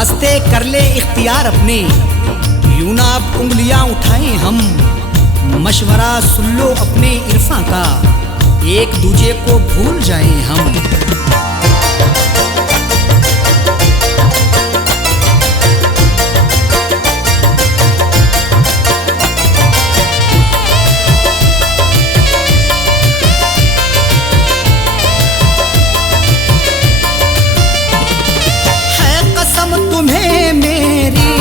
रास्ते कर ले इख्तियार अपने, यूं ना अब उंगलियां उठाएं हम। मशवरा सुन लो अपने इरफा का, एक दूजे को भूल जाएं हम। तुम्हें मेरी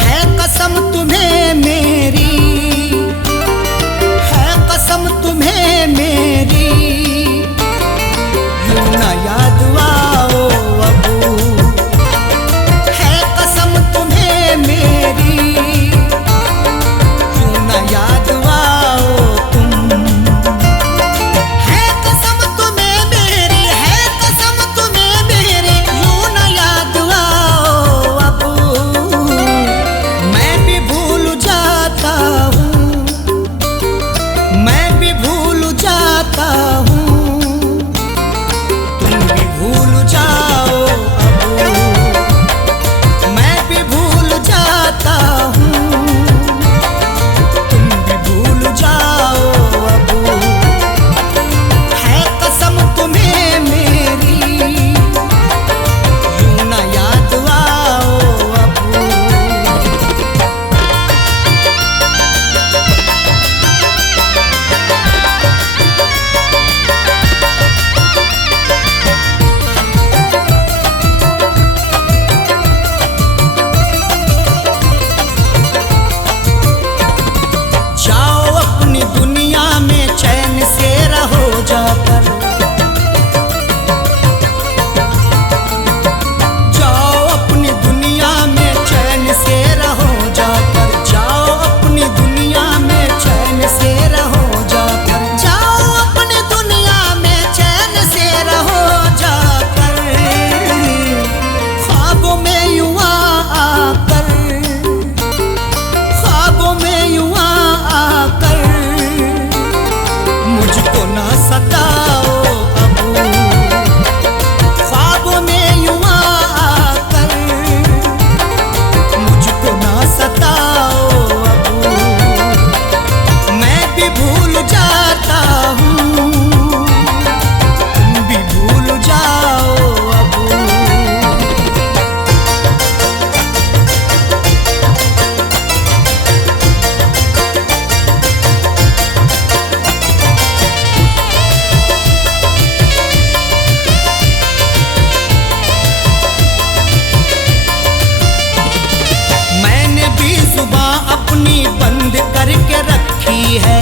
है कसम, तुम्हें मेरी है कसम, तुम्हें मेरी यूं ना याद आओ अबू। है कसम तुम्हें मेरी यूं ना याद आओ तुम। है कसम तुम्हें मेरी, है कसम तुम्हें मेरी यूं ना याद आओ अबू। मैं भी भूल जाता हूँ, मैं भी भूल जाता हूँ, तुम भी भूल जाओ अबू। मैं भी भूल जाता हूँ, तुम भी भूल जाओ अबू। है कसम तुम्हें मेरी यूं ना याद आओ अबू। जाओ अपनी दुनिया में चैन से रहो जाकर, जाओ अपनी दुनिया में चैन से रहो जाकर। जाओ अपनी दुनिया में चैन से रहो जाकर। जाओ अपनी दुनिया में चैन से रहो जाकर। ख्वाबों में यूं आकर, ख्वाबों में यूं आकर मुझको ना सताओ अबू। ख्वाबों में यूं आकर मुझको ना सताओ अबू। मैं भी भूल जाता हूँ, तुम भी भूल जाओ अबू। मैंने भी जुबान अपनी बंद करके रखी है,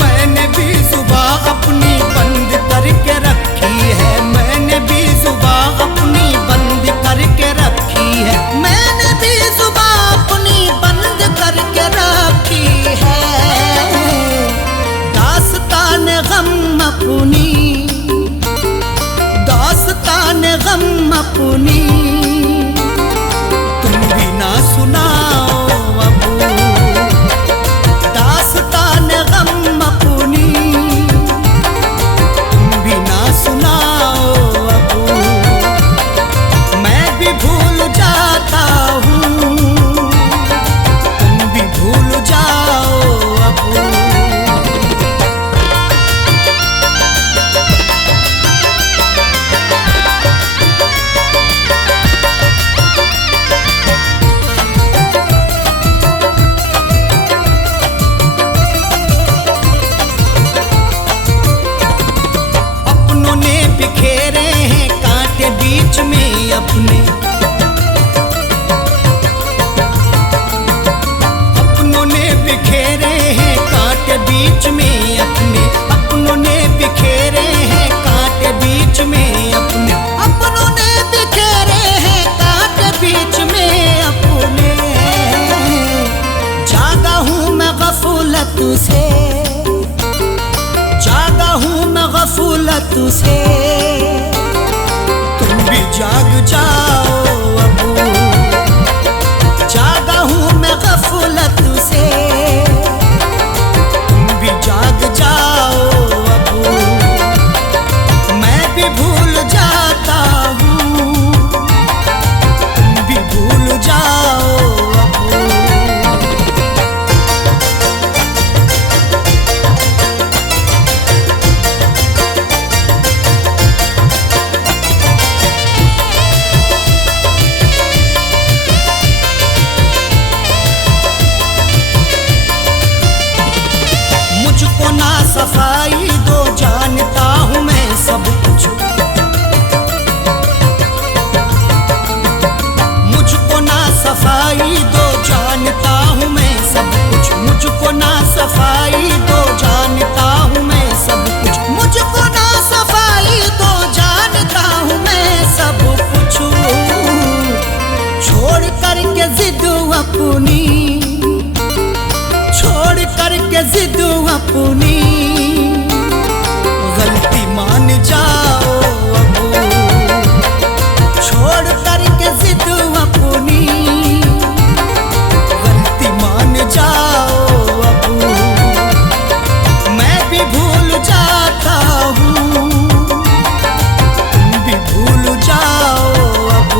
मैंने भी जुबान अपनी बंद करके रखी है। मैंने भी जुबान अपनी बंद करके रखी है। मैंने भी जुबान अपनी बंद करके रखी है। दास्तान गम अपनी, दास्तान गम अपनी तुम भी ना सुनाओ अबू। दास्तान गम अपनी तुम भी ना सुनाओ अबू। मैं भी भूल जाता हूँ, तुम भी भूल जाओ अबू। अपनों ने बिखेरे हैं कांटे बीच में अपने, अपनों ने बिखेरे हैं कांटे बीच में अपने। अपनों ने बिखेरे हैं कांटे बीच में अपने। अपनों ने बिखेरे हैं कांटे बीच में अपने। जागा हूँ मैं गफलत से, जागा हूँ मैं गफलत से, तुम भी जाग जाओ अबू। जागा हूँ मैं गफलत से, तुम भी जाग जाओ सफाई दो, जानता हूँ मैं सब कुछ। मुझको ना सफाई दो, जानता हूँ मैं सब कुछ। मुझको ना सफाई दो, जानता हूँ मैं सब कुछ। मुझको ना सफाई दो, जानता हूँ मैं सब कुछ। छोड़ करके जिद अपनी, छोड़ करके जिद अपनी, गलती मान जाओ अब। छोड़ करके जिद अपनी, गलती मान जाओ अब। मैं भी भूल जाता हूँ, तुम भी भूल जाओ अब।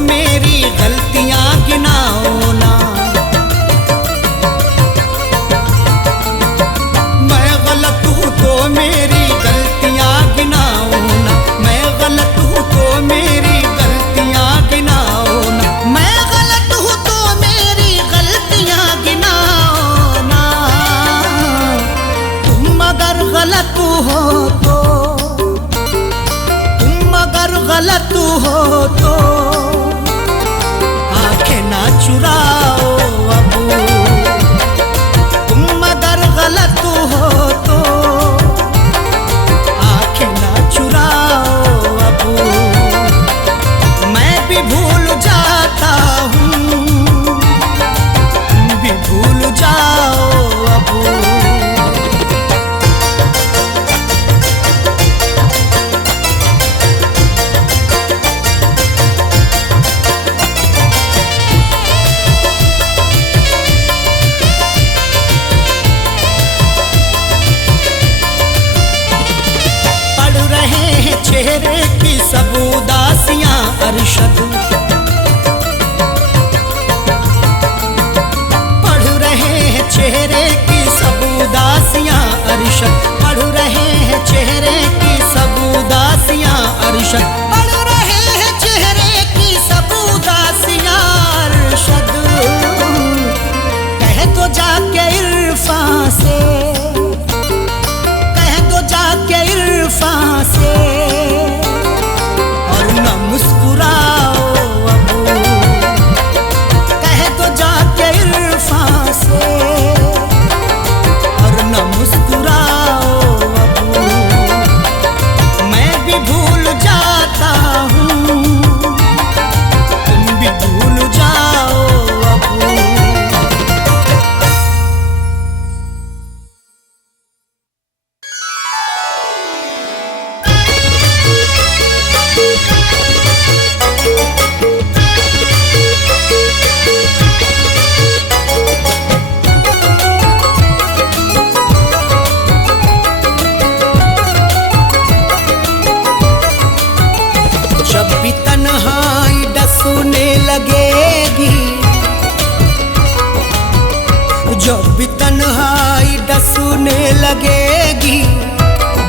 मेरी गलतियां गिनाओ ना, मैं गलत हूँ तो मेरी गलतियां गिनाओ ना। मैं गलत हूँ तो मेरी गलतियां गिनाओ ना। मैं गलत हूँ तो मेरी गलतियां गिनाओ ना। तुम अगर गलत हो तो, तुम अगर गलत हो तो ना चुराओ अब। तुम अगर गलत हो तो आंखें ना चुराओ अब। मैं भी भूल जाता हूँ, तुम भी भूल जाओ अब। चेहरे की सब उदासियां अरशद, पढ़ रहे हैं चेहरे की सब उदासियां अरशद। पढ़ रहे हैं चेहरे की सब उदासियां अरशद। पढ़ रहे हैं चेहरे की सब उदासियां अरशद। कह दो जाके इरफान से, कह दो जाके इरफान से, मुस्कुराओ अब। कह दो जाके इरफान से और न मुस्कुराओ अब। मैं भी भूल जाता हूँ, तुम भी भूल जाओ अब। जब भी तन्हाई डसने लगेगी, जब भी तन्हाई डसने लगेगी,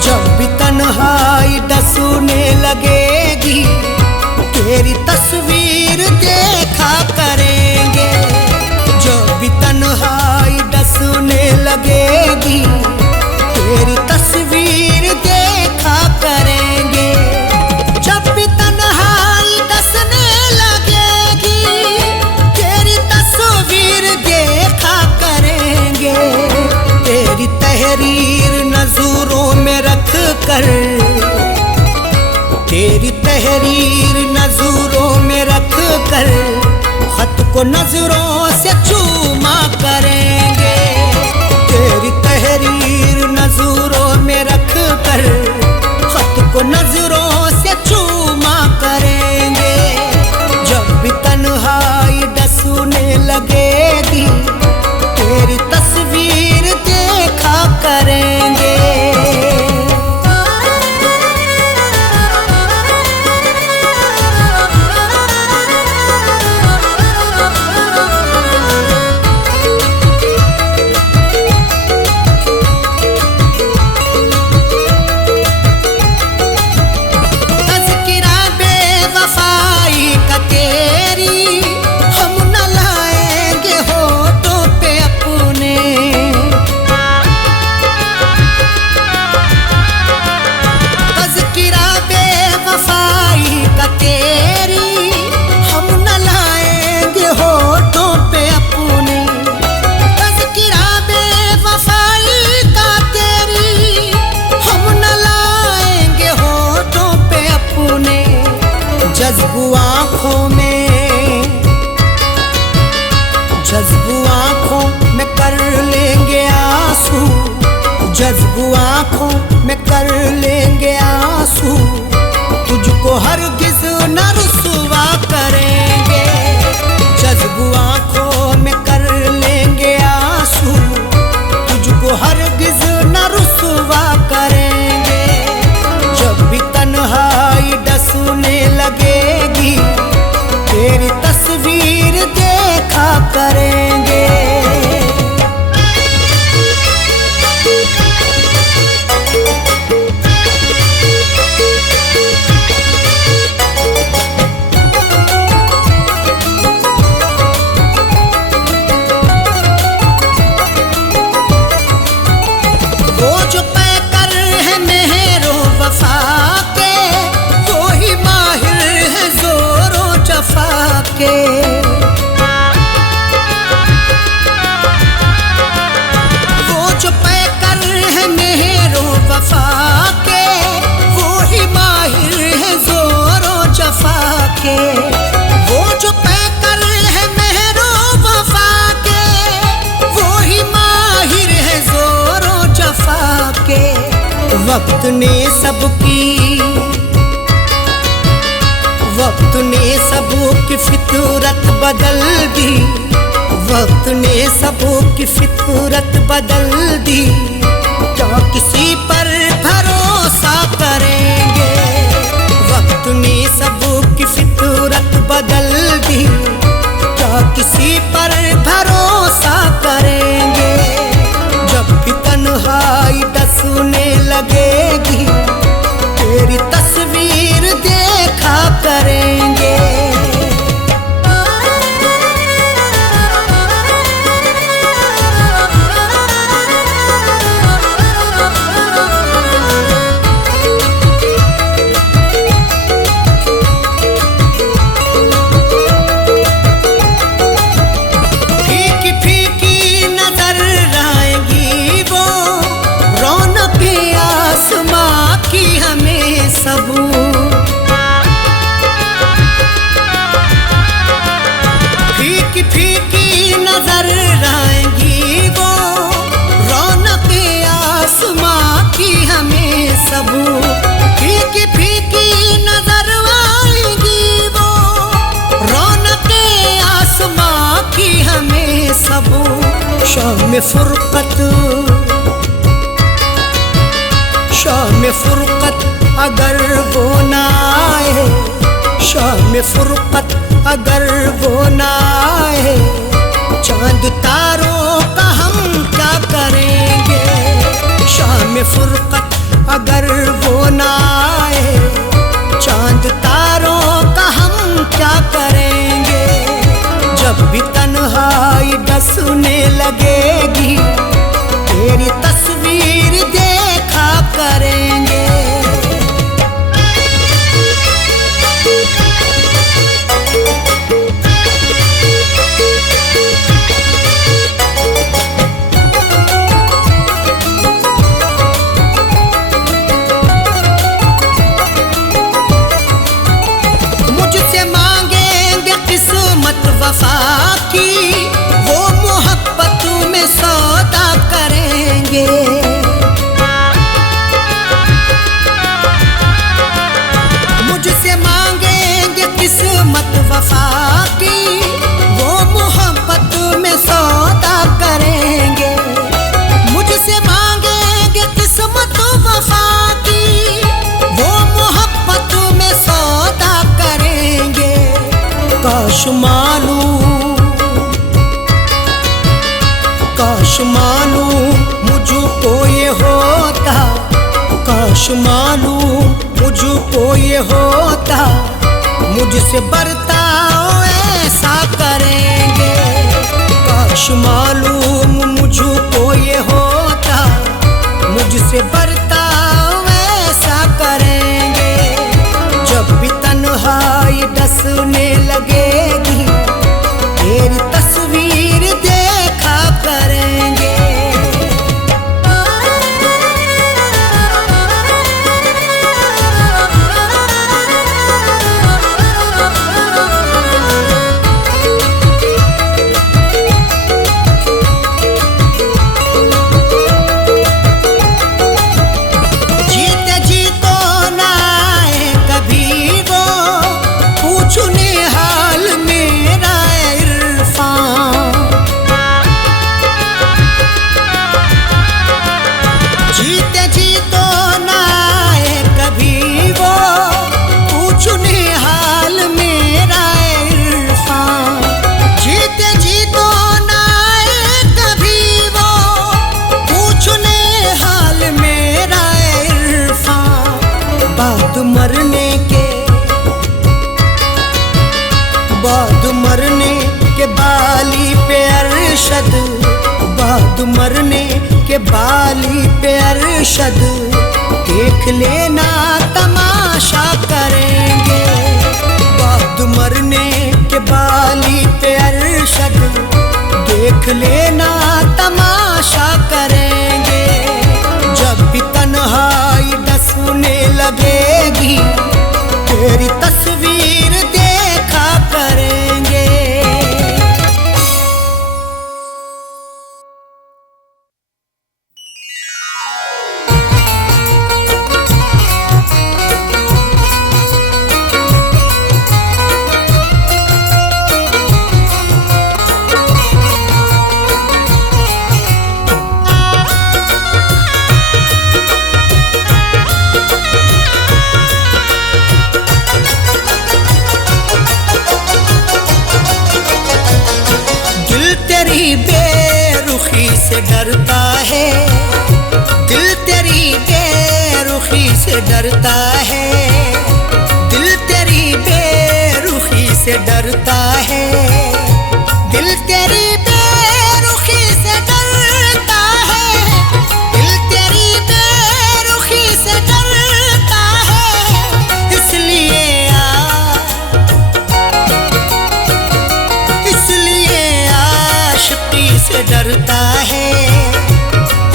जब भी तन्हाई डसने लगेगी, तेरी तस्वीर देखा करेंगे। जब भी तन्हाई डसने लगेगी, तेरी तस्वीर देखा करेंगे। जब भी तन्हाई डसने लगेगी, तेरी तस्वीर देखा करेंगे। तेरी तहरीर नजरों में रख कर, तेरी तहरीर नजरों में रख कर, खत को नजरों से चूमा करेंगे। तेरी तहरीर नजरों में रख कर, खत को नजरों से चूमा करेंगे। जब भी तन्हाई डसने लगेगी, तेरी तस्वीर देखा करेंगे। कर लेंगे आंसू, तुझको हरगिज न रुसवा करेंगे। जज्बू आंखों में कर लेंगे आंसू, तुझको हरगिज न रुसवा करेंगे। जब भी तन्हाई डसने लगेगी, तेरी तस्वीर देखा करेंगे। वो जो पैकर है मेहरो वफा के, वो ही माहिर है जोरो जफा के। वो जो पैकर है मेहरो वफा के, वो ही माहिर है जोरो जफा के। वो जो पैकर है मेहरो वफा के, वो ही माहिर है जोरो जफा के। वक्त ने सबकी फितरत बदल दी, वक्त ने सबकी फितरत बदल दी। क्या किसी पर भरोसा करेंगे? वक्त ने सबकी फितरत बदल दी, क्या किसी पर भरोसा करेंगे? जब भी तन्हाई डसने लगेगी, तेरी तस्वीर देखा करेंगे। फीकी फीकी नजर आएगी वो, रौनक आसमां की हमें सब। फीकी फीकी नजर आएंगी वो, रौनक आसमां की हमें सब। फीकी फीकी नजर आएंगी वो, रौनक आसमां की हमें सब। शाम फुरकत अगर वो ना आए, शाम फुरकत अगर वो ना आए, चांद तारों का हम क्या करेंगे? शाम फुरकत अगर वो ना आए, चांद तारों का हम क्या करेंगे? जब भी तन्हाई डसने लगेगी, तेरी तस्वीर देखा करेंगे। मुझसे मांगेंगे किस्मत वफा की, वो मोहब्बत में सौदा करेंगे। मुझसे मांगेंगे किस्मत वफा की, वो मोहब्बत में सौदा करेंगे। मुझसे मांगेंगे किस्मत वफा की, वो मोहब्बत में सौदा करेंगे। काश मालूम मुझको ये होता, काश मालूम मुझको ये होता, मुझसे बर्ताव ऐसा करेंगे। काश मालूम मुझको ये होता, मुझसे बर्ताव ऐसा करेंगे। जब भी तन्हाई डसने लगेगी, तेरी तस्वीर देखा करेंगे। बाली पे अरशद देख लेना तमाशा करेंगे। बाद मरने के बाली पे अरशद देख लेना तमाशा करेंगे। जब भी तन्हाई डसने लगेगी तेरी तस्वीर देखा करेंगे। बेरुखी से डरता है, दिल तेरी बेरुखी से डरता है, दिल तेरी बेरुखी से डरता है, दिल तेरी बेरुखी से डरता है, दिल तेरी बेरुखी से डरता है। इसलिए से डरता है,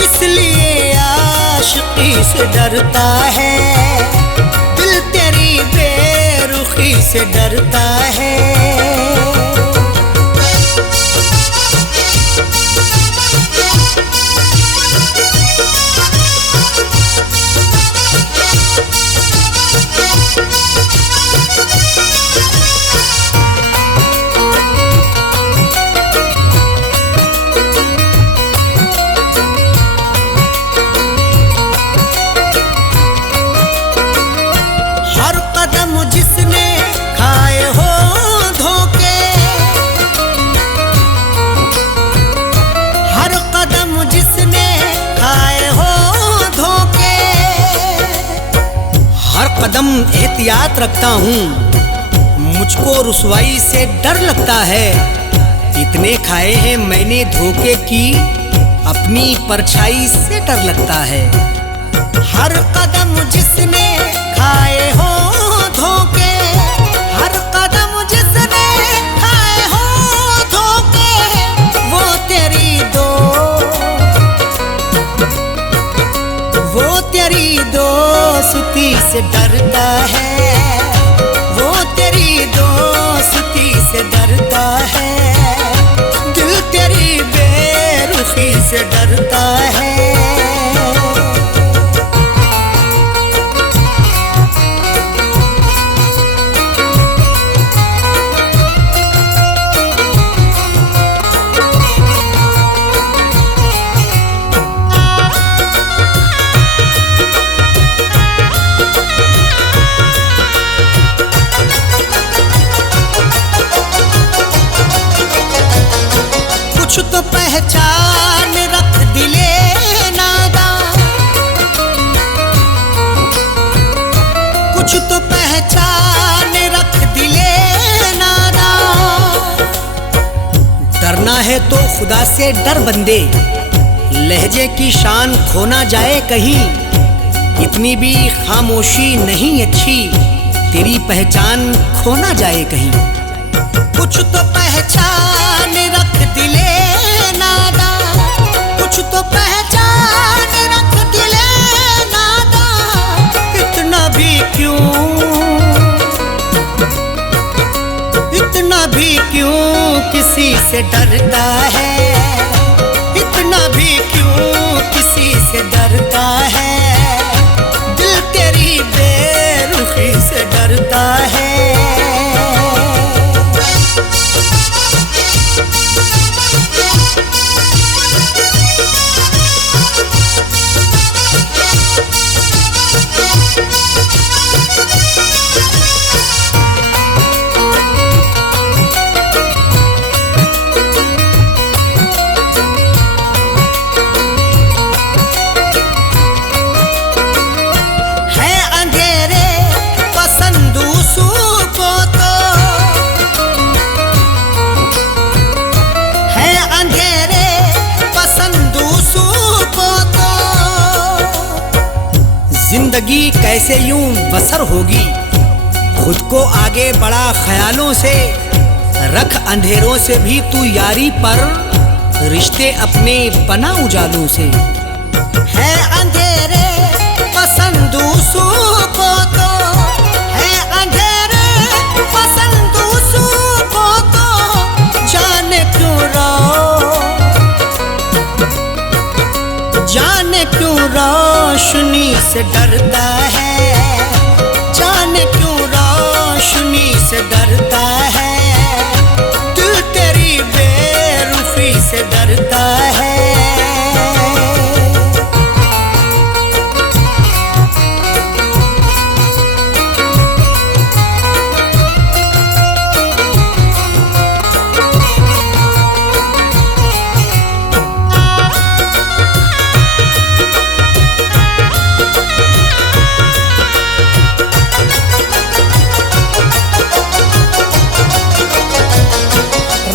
इसलिए आशिकी से डरता है, दिल तेरी बेरुखी से डरता है। जिसने खाए हो धोखे, हर कदम जिसने खाए हो धोखे, हर कदम एहतियात रखता हूँ, मुझको रुसवाई से डर लगता है। इतने खाए हैं मैंने धोखे की, अपनी परछाई से डर लगता है। हर कदम जिसने खाए हो धोखे, हर कदम जिसने खाए हो धोखे, वो तेरी दोस्ती से डरता है, वो तेरी दोस्ती से डरता है, दिल तेरी बेरुखी से डरता है। कुछ तो पहचान रख दिले नादा, कुछ तो पहचान रख दिले नादा। डरना है तो खुदा से डर बंदे, लहजे की शान खोना जाए कहीं। इतनी भी खामोशी नहीं अच्छी, तेरी पहचान खोना जाए कहीं। कुछ तो पहचान रख दिले नादा, कुछ तो पहचान रख दिले नादा। इतना भी क्यों, इतना भी क्यों किसी से डरता है, इतना भी क्यों किसी से डरता है, दिल तेरी बेरुखी से डरता है। है अंधेरे पसंद उसको तो जिंदगी कैसे यूं बसर होगी। खुद को आगे बढ़ा ख्यालों से, रख अंधेरों से भी तू यारी पर, रिश्ते अपने बना उजालों से। है अंधेरे पसंद उसको तो, है अंधेरे पसंद उसको तो, जाने क्यों रोशनी से डरता है, जाने क्यों रोशनी से डरता है, दिल तेरी बेरुखी से डरता है।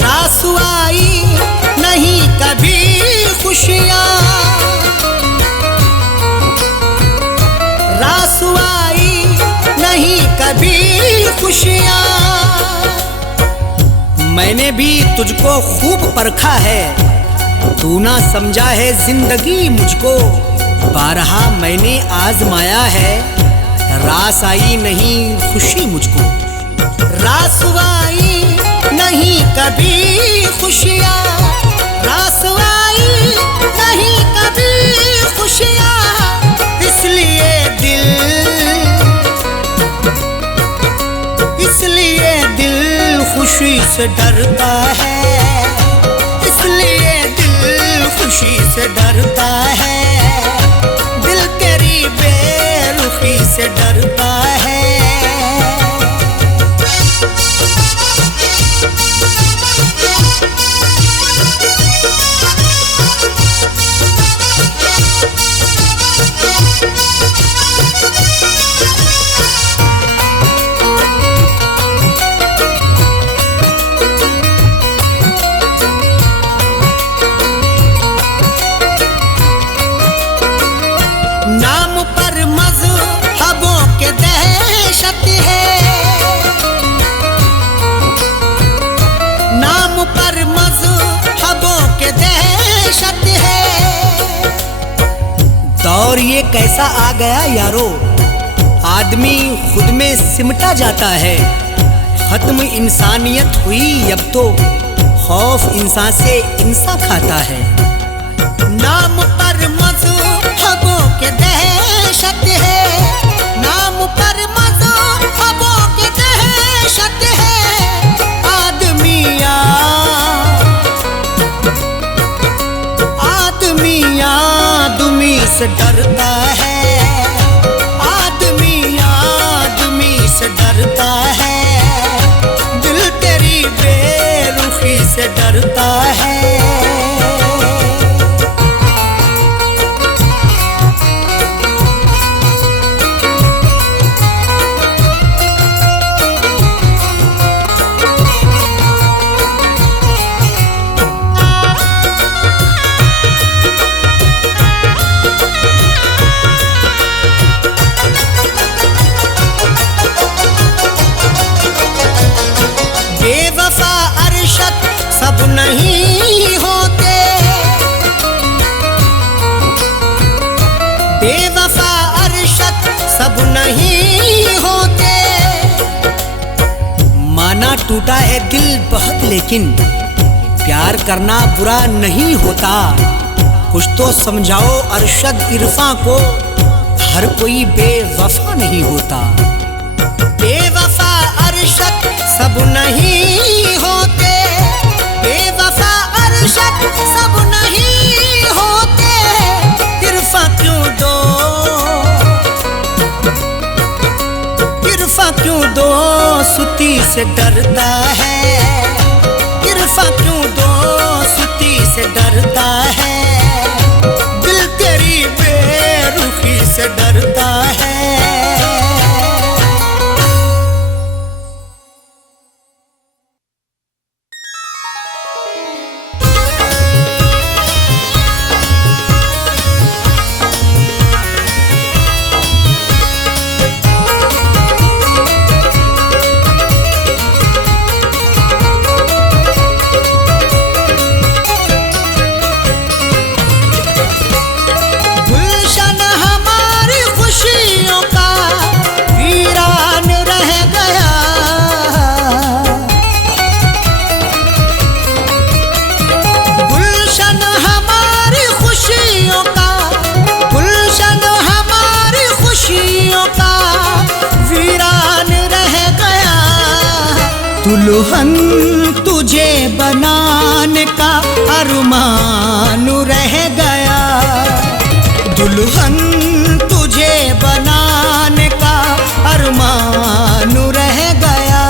रासुआई नहीं कभी खुशियाँ, रासुआई नहीं कभी खुशियाँ। मैंने भी तुझको खूब परखा है, तू ना समझा है जिंदगी मुझको। बारहा मैंने आजमाया है, रास आई नहीं खुशी मुझको। रासुआई नहीं कभी खुशियाँ, रासुआई नहीं कभी खुशियाँ, इसलिए दिल खुशी से डरता है, इसलिए दिल खुशी से डरता है, दिल तेरी बेरुखी से डरता है। नाम पर मज़हबों के दहशत है, नाम पर मज़हबों के दहशत है। दौर ये कैसा आ गया यारो, आदमी खुद में सिमटा जाता है। खत्म इंसानियत हुई अब तो, खौफ इंसान से इंसान खाता है। नाम पर मज़हबों के दहशत है, नाम पर मज़हबों के दहशत है। आदमी से डरता है, आदमी से डरता है, दिल तेरी बेरुखी से डरता है। बेवफा अरशद सब नहीं होते, बेवफा अरशद सब नहीं होते। माना टूटा है दिल बहुत, लेकिन प्यार करना बुरा नहीं होता। कुछ तो समझाओ अरशद इरफां को, हर कोई बेवफा नहीं होता। बेवफा अरशद सब नहीं होते, बेवफा अरशद सब नहीं होते। इरफां क्यों दोस्ती से डरता है, इरफां क्यों दोस्ती से डरता है, दिल तेरी बेरुखी से डरता है। दुल्हन तुझे बनाने का अरमान रह गया, दुल्हन तुझे बनाने का अरमान रह गया।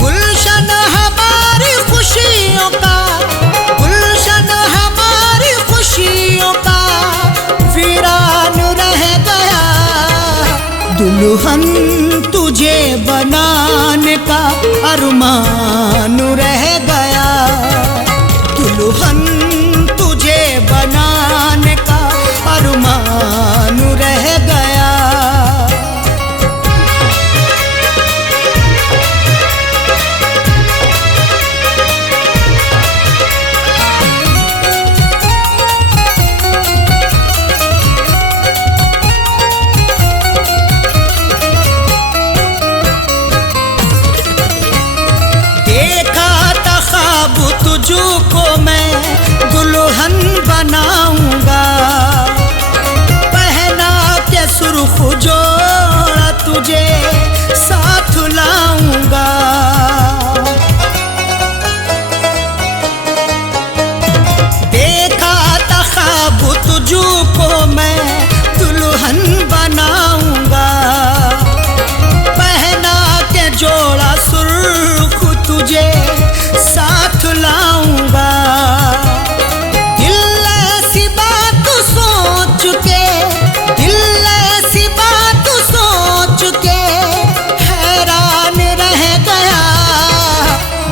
गुलशन हमारी खुशियों का, गुलशन हमारी खुशियों का वीरान रह गया। दुल्हन तुझे बनाने का अरमान रह गया, दुल्हन तुझे बनाने का अरमान रह गया। तुझको मैं दुल्हन बनाऊंगा, पहना के सुर्ख जोड़ा तुझे साथ लाऊंगा। देखा था ख्वाब तुझको मैं दुल्हन बनाऊंगा, पहना के जोड़ा सुर्ख तुझे साथ लाऊंगा। दिल ऐसी बात सोच के, दिल ऐसी बात सोच के हैरान रह गया।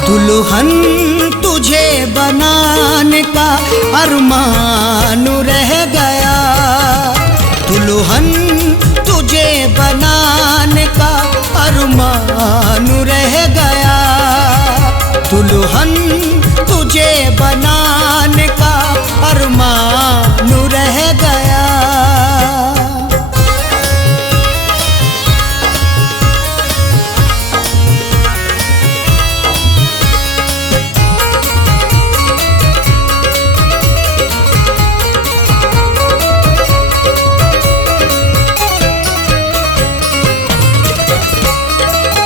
दुल्हन तुझे बनाने का अरमान रह गया, दुल्हन तुझे बनाने का अरमान रह गया। दुल्हन तुझे बनाने का अरमान रह गया।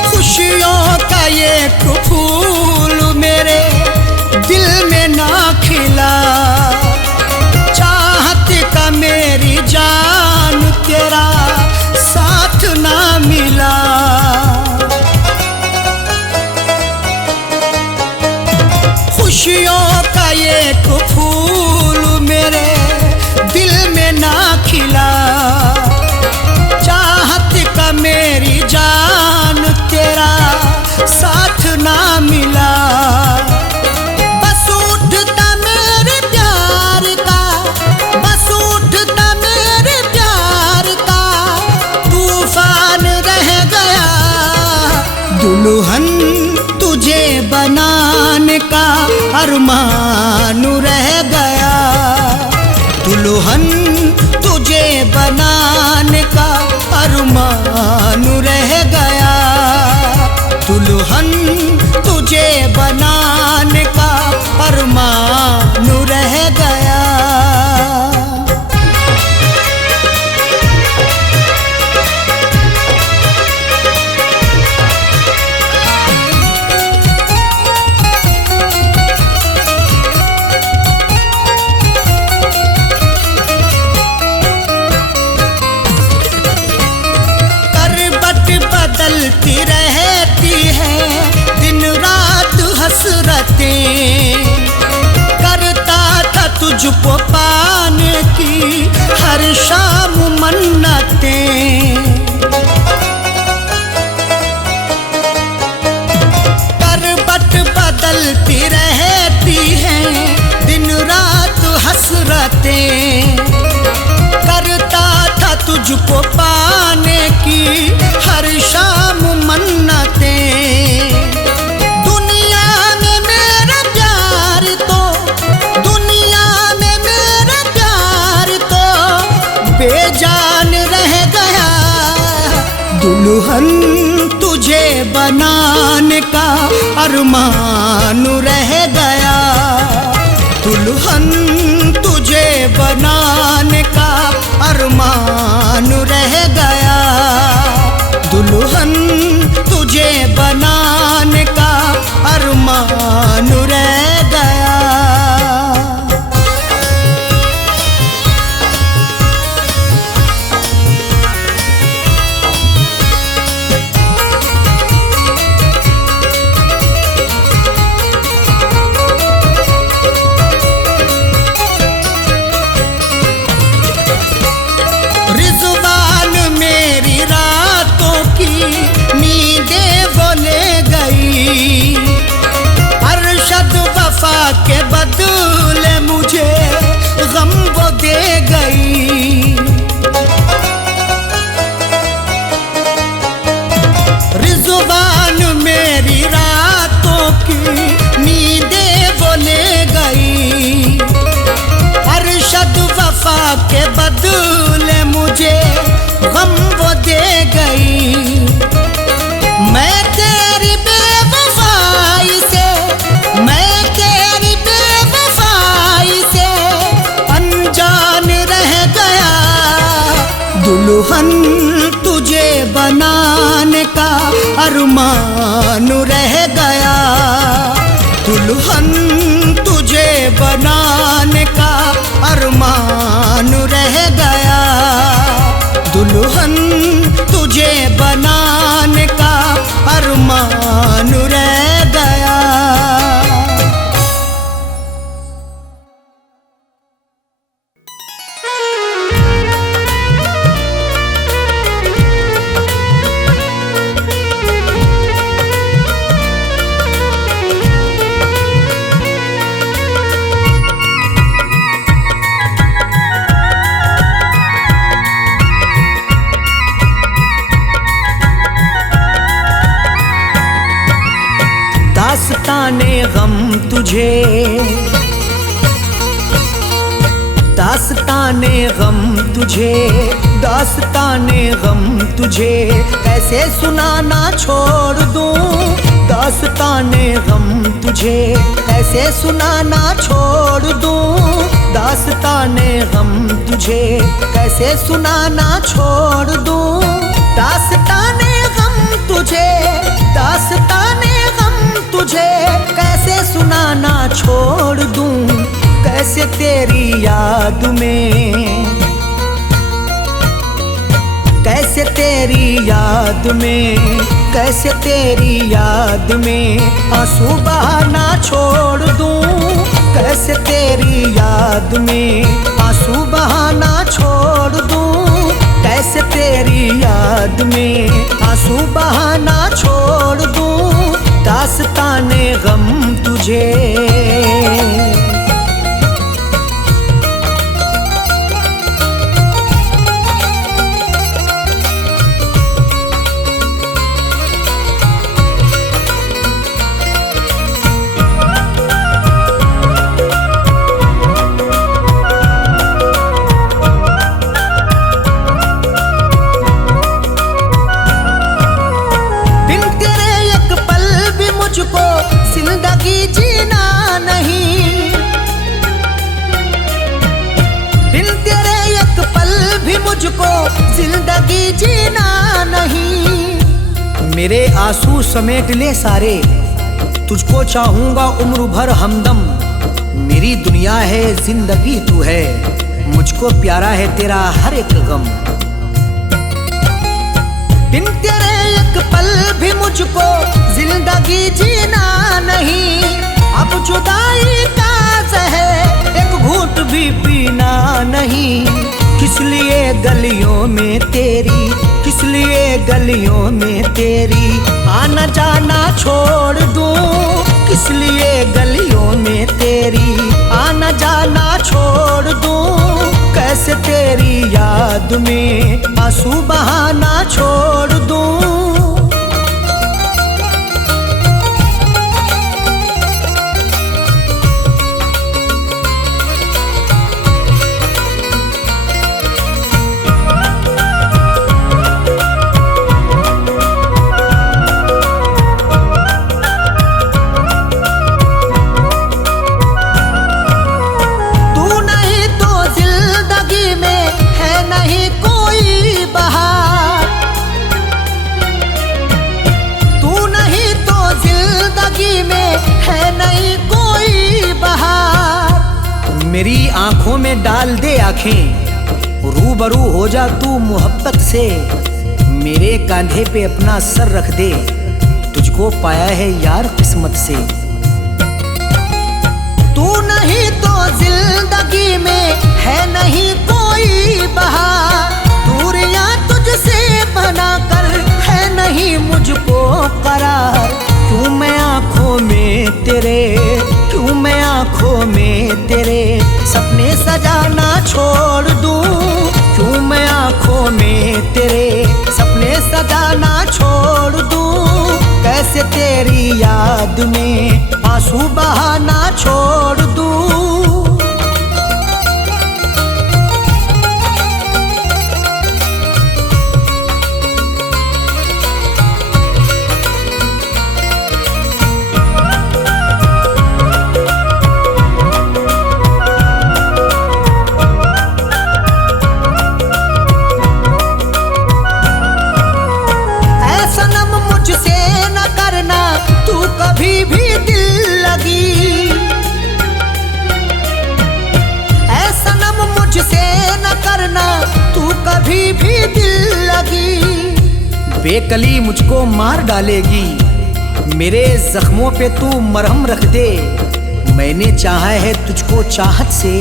खुशियों का ये फूल मेरे दिल में ना खिला, चाहत का मेरी जान तेरा साथ ना मिला। खुशियों का ये फूल मेरे दिल में ना खिला, चाहत का मेरी जान तेरा साथ ना मिला। बस उठता मेरे प्यार का, बस उठता मेरे प्यार का तूफान रह गया। दुल्हन तुझे बनाने का अरमान रह गया, दुल्हन तुझे बनाने का अरमान रह गया। दुल्हन तुझे बनाने का अरमान रह गया। बदलती रहती है दिन रात हसरतें, करता था तुझको पाने की हर शाम मन्नतें। करवट बदलती रहती है दिन रात हसरतें, करता था तुझको पाने की हर शाम मन्नतें। दुनिया में मेरा प्यार तो, दुनिया में मेरा प्यार तो बेजान रह गया। दुल्हन तुझे बनाने का अरमान रह गया, दुल्हन तुझे बनाने का अरमान रह गया। दुल्हन तुझे बना वफा के बदले मुझे गम वो दे गई। मैं तेरी बेवफाई से, मैं तेरी बेवफाई से अनजान रह गया। दुल्हन तुझे बनाने का अरमान रह गया। दुल्हन तुझे बनाने का अरमान रह गया। दुल्हन तुझे बनाने का अरमान रह गया। दास्ताने गम तुझे, दास्ताने गम तुझे, दास्ताने गम तुझे कैसे सुनाना छोड़ दूं। दास्ताने गम तुझे कैसे सुनाना छोड़ दूं। दास्ताने गम तुझे कैसे सुनाना छोड़ दूं। दास्ताने गम तुझे, दास्ताने तुझे कैसे सुनाना छोड़ दूं। कैसे तेरी याद में, कैसे तेरी याद में, कैसे तेरी याद में आंसू बहाना छोड़ दूं। कैसे तेरी याद में आंसू बहाना छोड़ दूं। कैसे तेरी याद में आंसू बहाना छोड़ दूं। दास्ताने गम तुझे। जिंदगी जीना नहीं, बिन तेरे एक पल भी मुझको जिंदगी जीना नहीं। मेरे आंसू समेट ले सारे, तुझको चाहूंगा उम्र भर हमदम। मेरी दुनिया है जिंदगी तू है, मुझको प्यारा है तेरा हर एक गम। बिन तेरे एक पल भी मुझको जिंदगी जीना नहीं। अब जुदाई का ज़हर एक घूंट भी पीना नहीं। किस लिए गलियों में तेरी, किस लिए गलियों में तेरी आना जाना छोड़ दूं। किस लिए गलियों में तेरी आना जाना छोड़ दूं। कैसे तेरी याद में आंसू बहाना छोड़ दूं। मेरी आंखों में डाल दे आंखें, रूबरू हो जा तू मोहब्बत से। मेरे कांधे पे अपना सर रख दे, तुझको पाया है यार किस्मत से। तू नहीं तो जिंदगी में है नहीं कोई बहार। दूरियां तुझसे बना कर है नहीं मुझको करार। क्यों मैं आंखों में तेरे, क्यों मैं आंखों में तेरे सपने सजाना छोड़ दूं। क्यों मैं आंखों में तेरे सपने सजाना छोड़ दूं। कैसे तेरी याद में आंसू बहाना छोड़ दूं। बेकली मुझको मार डालेगी। मेरे जख्मों पे तू मरहम रख दे। मैंने चाहा है तुझको चाहत से,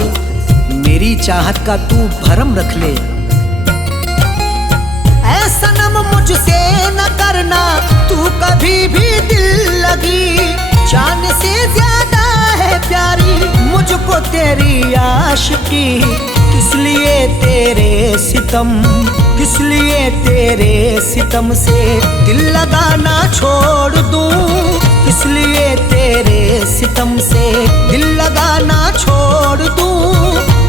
मेरी चाहत का तू भरम रख ले। ऐ सनम मुझसे न करना तू कभी भी दिल लगी, जान से ज्यादा है प्यारी मुझको तेरी आशिकी। किस लिए तेरे सितम, किस लिए तेरे सितम से दिल लगाना छोड़ दूं, किस लिए तेरे सितम से दिल लगाना छोड़ दूं।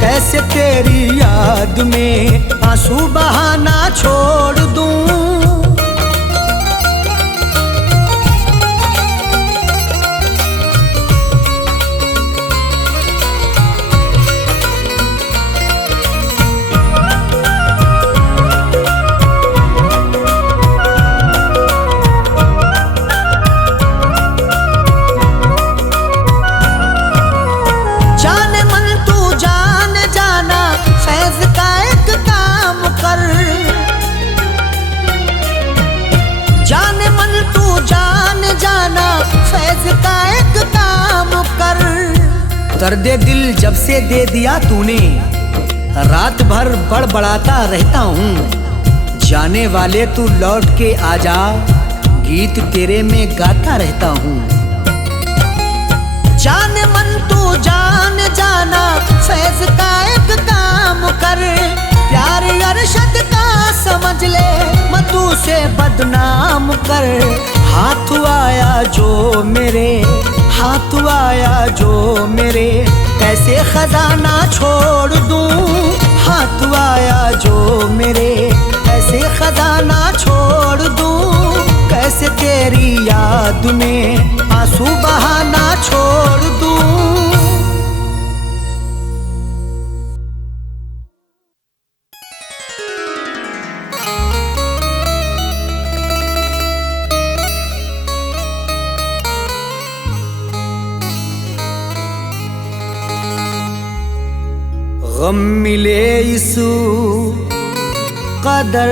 कैसे तेरी याद में आंसू बहाना छोड़ दूं। दर्द दिल जब से दे दिया तूने, रात भर बड़बड़ाता रहता हूँ। जाने वाले तू लौट के आजा, गीत तेरे में गाता रहता हूँ। जान मन तू जान जाना, फैज का एक काम कर, प्यार अरशद का समझ ले, मधु से बदनाम कर। हाथ आया जो मेरे, हाथ आया जो मेरे, कैसे खजाना छोड़ दूं। हाथ आया जो मेरे, कैसे खजाना छोड़ दूं। कैसे तेरी याद में आंसू बहाना छोड़ दूं। गम मिले इस कदर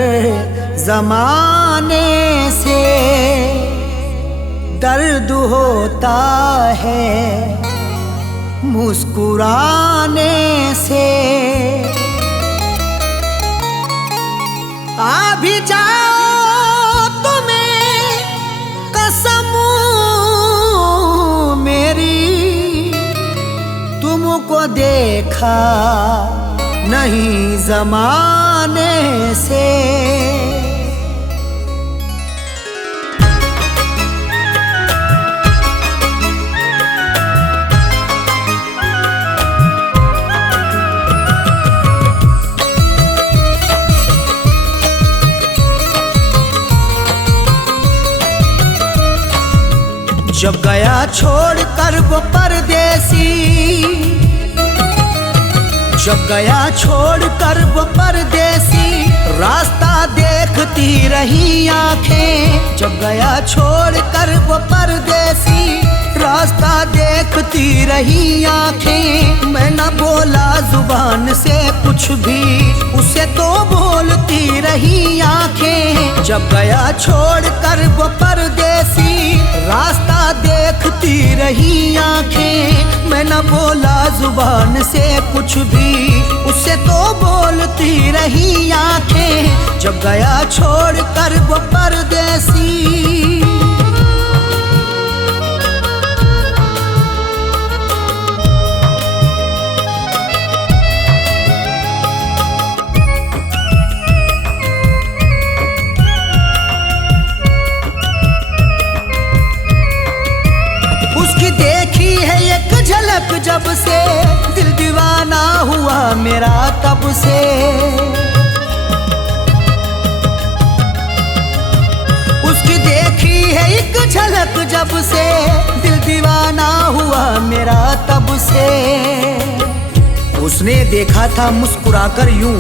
जमाने से, दर्द होता है मुस्कुराने से। आ भी जाओ तुम्हें कसम मेरी, तुमको देखा नहीं जमाने से। जब गया छोड़ कर वो परदेसी, जब गया छोड़ कर वो परदेसी, रास्ता देखती रही आंखें। जब गया छोड़ कर वो परदेसी, रास्ता देखती रही आंखें। मैं न बोला जुबान से कुछ भी, उसे तो बोलती रही आंखें। जब गया छोड़ कर वो परदेसी, रास्ता देखती रही आंखें। मैं न बोला जुबान से कुछ भी, उसे तो बोलती रही आंखें। जब गया छोड़ कर वो परदेसी। झलक जब से दिल दीवाना हुआ मेरा तब से। उसकी देखी है एक झलक जब से दिल दीवाना हुआ मेरा तब से। उसने देखा था मुस्कुराकर यूं,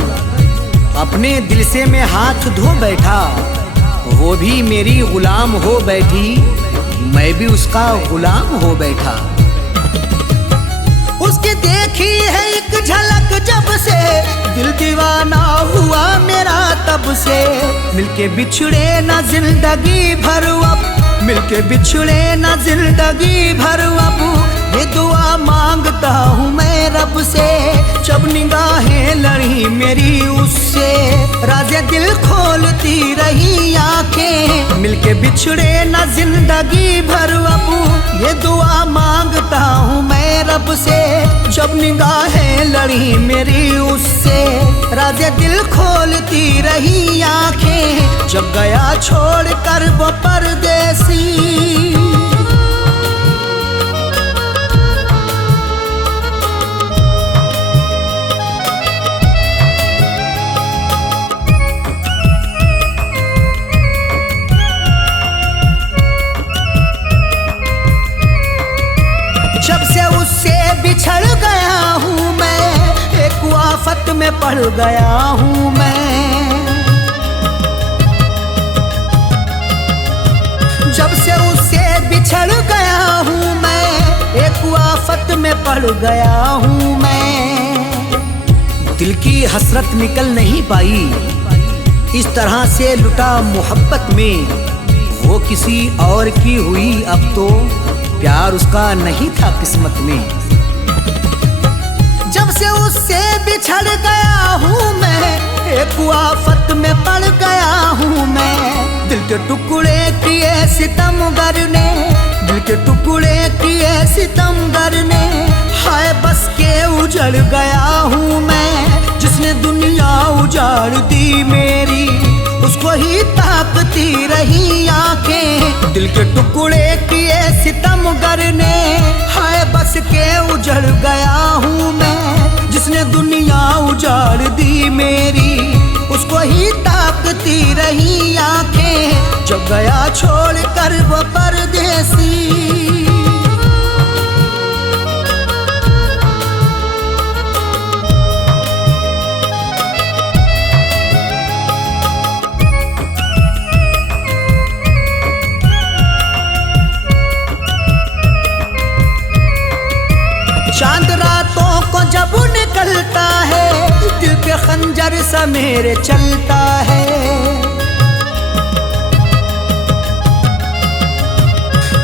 अपने दिल से मैं हाथ धो बैठा। वो भी मेरी गुलाम हो बैठी, मैं भी उसका गुलाम हो बैठा। उसकी देखी है एक झलक जब से दिल दीवाना हुआ मेरा तब से। मिलके बिछड़े ना जिंदगी भर अब, मिलके बिछड़े ना जिंदगी भर अब, ये दुआ मांगता हूँ मैं रब से। जब निगाहें लड़ी मेरी उससे, राज़े दिल खोलती रही आंखें। मिलके बिछड़े ना जिंदगी भर अब, ये दुआ मांगता हूँ मैं रब से। जब निगाहें लड़ी मेरी उससे, राज़े दिल खोलती रही आंखें। जब गया छोड़ कर वो परदेसी, जब से उससे बिछड़ गया हूँ मैं, एक आफत में पड़ गया हूँ मैं। जब से उससे बिछड़ गया हूँ मैं, एक आफत में पड़ गया हूँ मैं। दिल की हसरत निकल नहीं पाई, इस तरह से लुटा मोहब्बत में। वो किसी और की हुई, अब तो प्यार उसका नहीं था किस्मत में। जब से उससे बिछड़ गया हूँ मैं, एक आफत में पड़ गया हूँ मैं। दिल के टुकड़े किए सितमगर ने, दिल के टुकड़े किए सितमगर ने। हाय बस के उजड़ गया हूँ मैं, जिसने दुनिया उजाड़ दी मेरी, उसको ही ताकती रही आंखें। दिल के टुकड़े किए सितमगर ने, हाय बस के उजड़ गया हूँ मैं, जिसने दुनिया उजाड़ दी मेरी, उसको ही ताकती रही आंखें। जब गया छोड़ कर वो परदेसी, चांद रातों को जब निकलता है, दिल पे खंजर सा मेरे चलता है।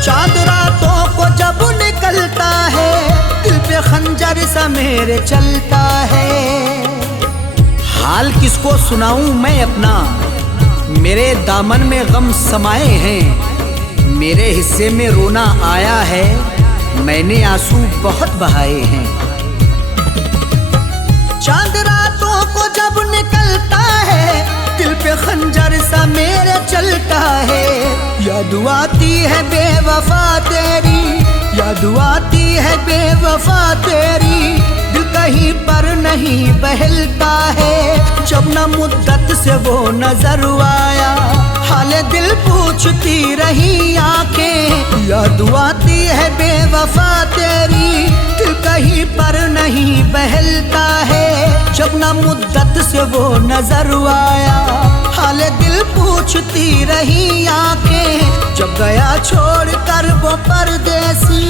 चांद रातों को जब निकलता है, दिल पे खंजर सा मेरे चलता है। हाल किसको सुनाऊं मैं अपना, मेरे दामन में गम समाये हैं। मेरे हिस्से में रोना आया है, मैंने आंसू बहुत बहाए हैं। चांद रातों को जब निकलता है, दिल पे खंजर सा मेरे चलता है। याद आती है बेवफा तेरी, याद आती है बेवफा तेरी। दिल कहीं पर नहीं बहलता है, जब न मुद्दत से वो नजर आया, हाले दिल पूछती रही आंखें। याद आती है बेवफा तेरी, दिल कहीं पर नहीं बहलता है, जब न मुद्दत से वो नजर आया, हाले दिल पूछती रही आंखें। जब गया छोड़ कर वो परदेसी,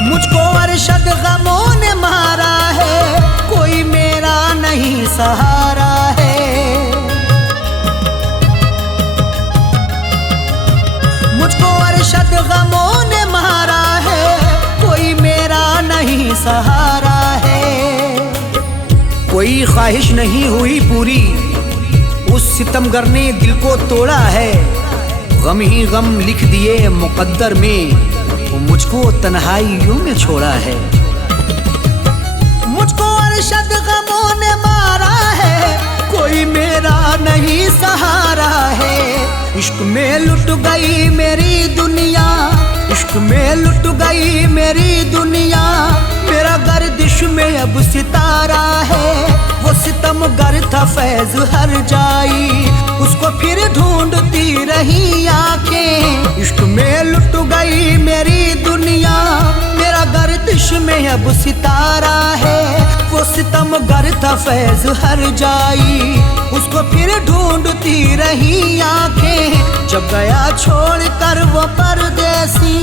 मुझको अरशद गमों ने मारा है, कोई मेरा नहीं सहारा है। मुझको अरशद गमों ने मारा है, कोई मेरा नहीं सहारा है। कोई ख्वाहिश नहीं हुई पूरी, उस सितमगर ने दिल को तोड़ा है। गम ही गम लिख दिए मुकद्दर में, वो मुझको तन्हाइयों में छोड़ा है। मुझको अरशद गमों ने मारा है, कोई मेरा नहीं सहारा है। इश्क में लुट गई मेरी दुनिया, इश्क में लुट गई मेरी दुनिया। मेरा गर्दिश में अब सितारा है, वो सितमगर था फैज हर जाई, उसको फिर ढूंढती रही आंखें। इश्क में लुट गई मेरी दुनिया, मेरा गर्दिश दिल में अब सितारा है, वो सितमगर था फैज हर जाई, उसको फिर ढूंढती रही आंखें, जब गया छोड़ कर वो परदेसी।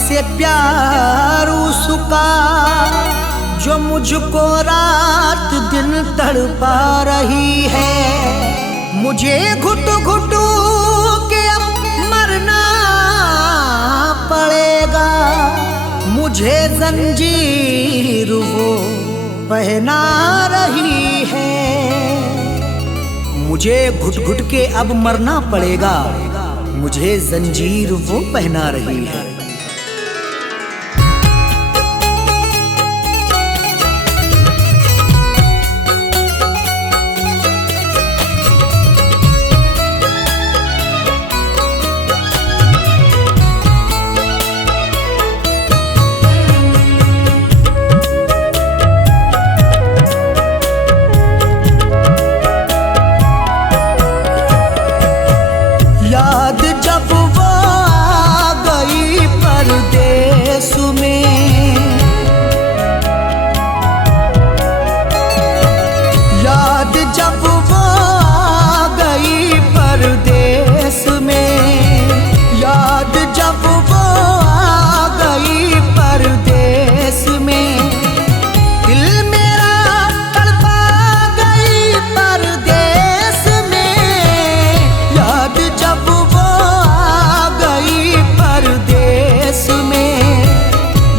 से प्यार उसका जो मुझको रात दिन तड़पा रही है, मुझे घुट घुट के अब मरना पड़ेगा, मुझे जंजीर वो पहना रही है, मुझे घुट घुट के अब मरना पड़ेगा, मुझे जंजीर वो पहना रही है। याद जब वो आ गई परदेस में, याद जब वो आ गई परदेस में, याद जब वो आ गई परदेस में, दिल मेरा तड़पा गई परदेस में, याद जब वो आ गई परदेस में,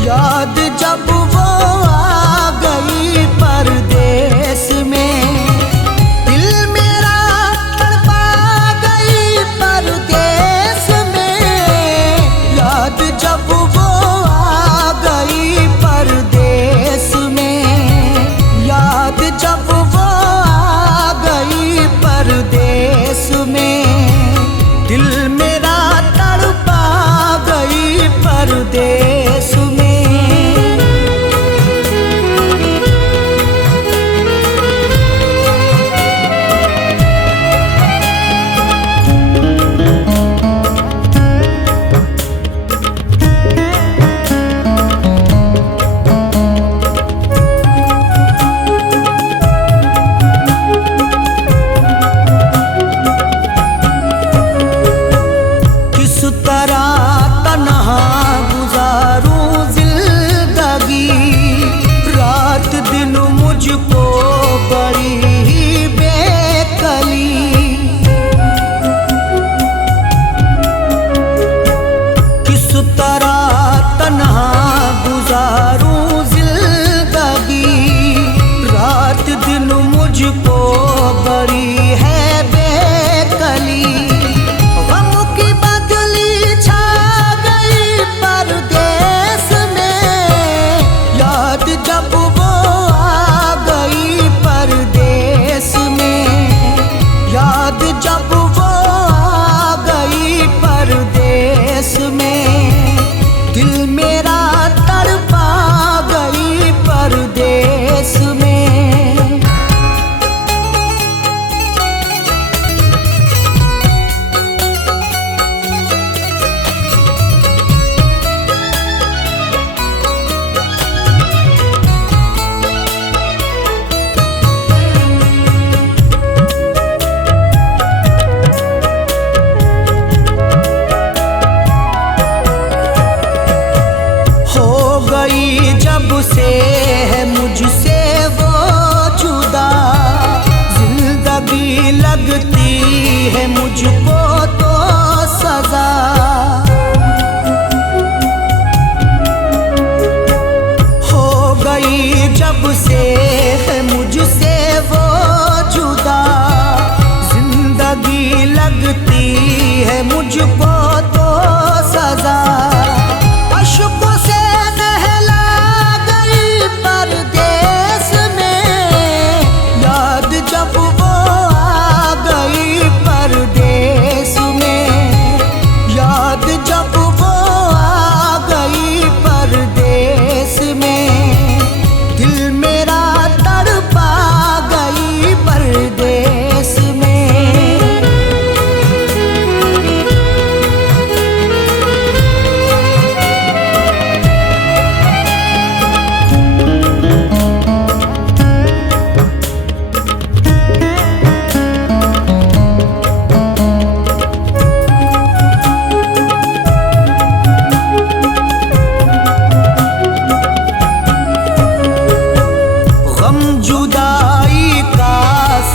याद जब वो आ गई परदेस में, दिल मेरा तड़पा गई परदेस में, याद जब वो आ गई परदेस में, याद जब वो आ गई परदेस में, दिल मेरा तड़पा गई परदेस में।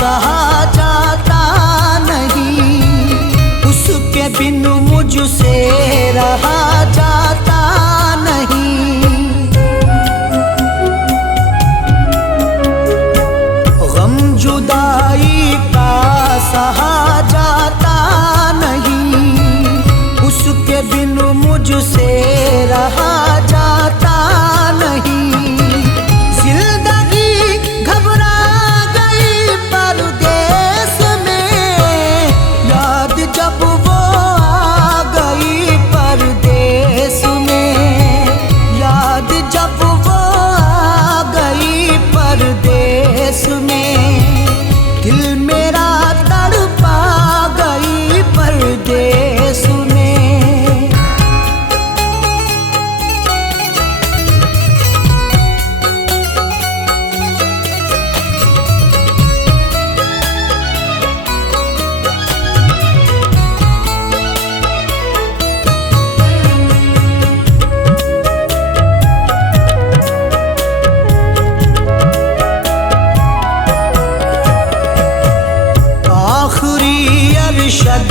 सहा जाता नहीं, उसके बिन मुझसे रहा जाता नहीं। गम जुदाई का सहा जाता नहीं, उसके बिन मुझसे रहा जाता नहीं। जिंदगी घबरा गई परदेस में, याद जब वो आ गई परदेस में, याद जब वो आ गई परदेस में, दिल मेरा तड़पा गई परदेस में। आखिरी अरशद